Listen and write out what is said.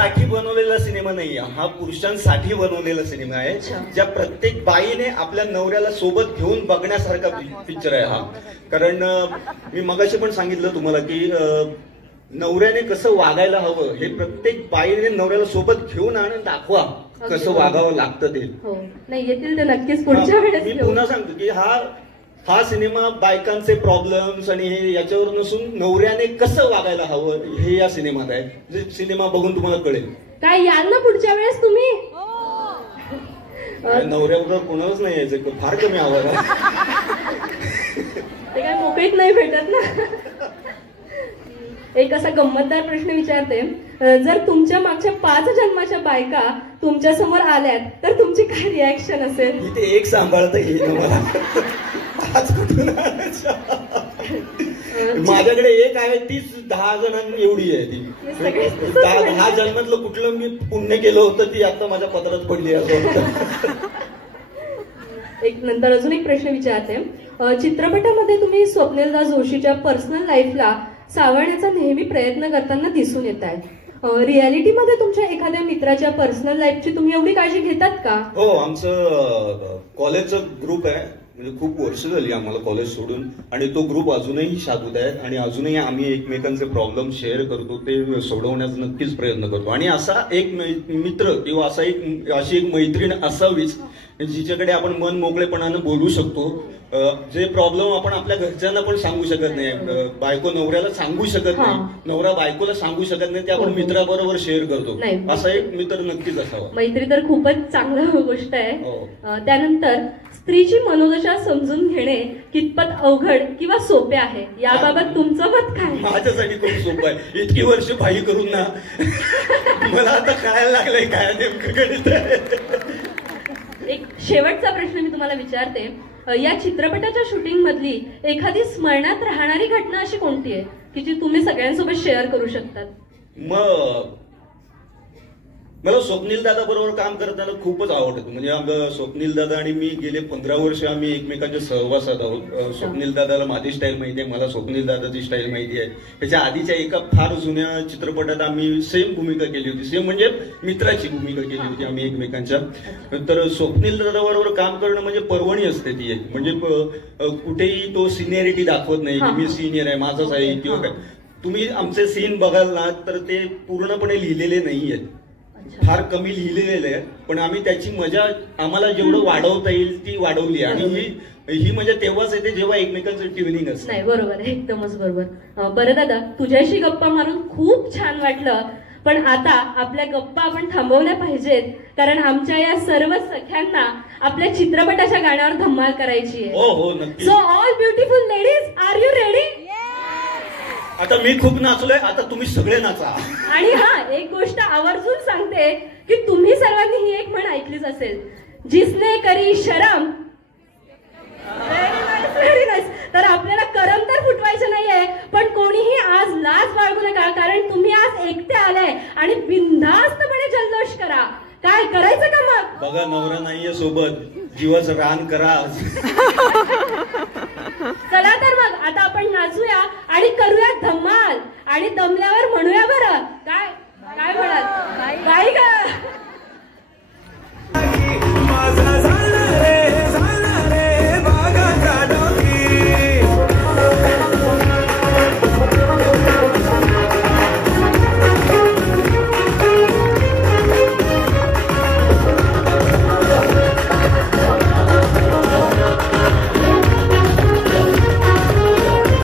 स्त्रियांसाठी बनवलेला सिनेमा नाहीये, हा पुरुषांसाठी बनवलेला सिनेमा आहे. ज्या प्रत्येक बाईने आपल्या नवऱ्याला सोबत घेऊन बघण्यासारखा पिक्चर आहे हा. कारण मी मगाशी पण सांगितलं तुम्हाला की नवऱ्याने कसं वागायला हवं हे प्रत्येक बाईने नवऱ्याला सोबत घेऊन आणून दाखवा कसं वागावं लागतं ते. नाही येतील ते नक्कीच पुढच्या वेळेस. मी पुन्हा सांगतो की हा सिनेमा बायकांचे प्रॉब्लेम्स आणि हे याच्यावर नसून नवऱ्याने कसं वागायला हवं हे या सिनेमात आहे. जे सिनेमा बघून तुम्हाला कळेल. काय याल ना पुढच्या वेळेस तुम्ही? नवऱ्याबरोबर कोणालाच नाही यायचं, फार कमी आवाज ते काय मोकळीत नाही भेटत ना. एक असा गंमतदार प्रश्न विचारते, जर तुमच्या मागच्या 5 जन्माच्या बायका तुमच्या समोर आल्यात तर तुमची काय रिॲक्शन असेल? इथे एक सांभाळता येईल मला. आज कुठून माझ्याकडे एक आहे, तीच 10 जणांनी एवढी आहे ती. 10 जन्मातलं कुठलं मी पुण्य केलं होतं ती आता माझ्या पत्रात पडली असं वाटतं. एक नंतर अजून एक प्रश्न विचारते, चित्रपटामध्ये तुम्ही स्वप्नीलदा जोशीच्या पर्सनल लाईफला सावरण्याचा नेहमी प्रयत्न करताना दिसून येत आहे. रियालिटीमध्ये तुमच्या एखाद्या मित्राच्या पर्सनल लाईफची तुम्ही एवढी काळजी घेतात का? हो, आमचं कॉलेजचा ग्रुप आहे, म्हणजे खूप वर्ष झाली आम्हाला कॉलेज सोडून, आणि तो ग्रुप अजूनही शाबूत आहे आणि अजूनही आम्ही एकमेकांचे प्रॉब्लेम शेअर करतो, ते सोडवण्याचा नक्कीच प्रयत्न करतो. आणि असा एक मित्र किंवा अशी एक मैत्रीण असावीच जिच्याकडे आपण मन मोकळेपणानं बोलू शकतो. जे प्रॉब्लेम आपण आपल्या घरच्यांना पण सांगू शकत नाही, बायको नवऱ्याला सांगू शकत नाही, नवरा बायकोला सांगू शकत नाही, ते आपण मित्राबरोबर शेअर करतो. असा एक मित्र नक्कीच असावा. मैत्री तर खूपच चांगली गोष्ट आहे. त्यानंतर स्त्रीची मनोदशा समजून घेणे कितपत अवघड किंवा सोपे आहे, याबाबत तुमचं मत काय? माझ्यासाठी खूप सोपं आहे. इतकी वर्ष भाई करून ना मला आता कळायला लागलंय काय नेमकं गणित आहे. एक शेवटचा प्रश्न मी तुम्हाला विचारते, या चित्रपटाच्या शूटिंग मधली एखादी स्मरणात राहणारी घटना अशी कोणती आहे की जी तुम्ही सगळ्यांसोबत शेअर करू शकतात? मला स्वप्नील दादा बरोबर काम करताना खूपच आवडतं. म्हणजे स्वप्नील दादा आणि मी गेले 15 वर्ष आम्ही एकमेकांच्या सहवासात आहोत. स्वप्नील दादाला माझी स्टाईल माहिती आहे, मला स्वप्नील दादाची स्टाईल माहिती आहे. त्याच्या आधीच्या एका फार जुन्या चित्रपटात आम्ही सेम भूमिका केली होती, सेम म्हणजे मित्राची भूमिका केली होती आम्ही एकमेकांच्या. तर स्वप्नील दादा बरोबर काम करणं म्हणजे पर्वणी असते ती एक. म्हणजे कुठेही तो सिनियरिटी दाखवत नाही की मी सिनियर आहे, माझाच आहे किंवा काय. तुम्ही आमचे सीन बघाल ना तर ते पूर्णपणे लिहिलेले नाही आहेत, फार कमी लिहिलेले आहे, पण आम्ही त्याची मजा आम्हाला जेवढं वाढवता येईल ती वाढवली. आणि ही मजा तेव्हाच येते जेव्हा एकमेकांचं ट्युनिंग असतं. नाही, बरोबर आहे, एकदमच बरोबर. बरं दादा, तुझ्याशी गप्पा मारून खूप छान वाटलं, पण आता आपल्या गप्पा आपण थांबवल्या पाहिजेत, कारण आमच्या या सर्व सख्यांना आपल्या चित्रपटाच्या गाण्यावर धमाल करायची आहे. हो नक्की. So all beautiful ladies, are you ready? आता मी खूप नाचलोय, आता तुम्ही सगळे नाचा. आणि एक गोष्ट आवर्जून सांगते की तुम्ही सर्वांनी ही एक म्हण ऐकलीच असेल, जिसने करी शरम. Very nice. तर आपल्याला करम तर फुटवायचं नाहीये, पण कोणीही आज लाज बाळगू नका, कारण तुम्ही आज एकटे आलाय आणि बिनधास्तपणे जल्लोष करा. काय करायचं का मग? बघा, नवरा नाहीये सोबत, जीवाचं रान करा.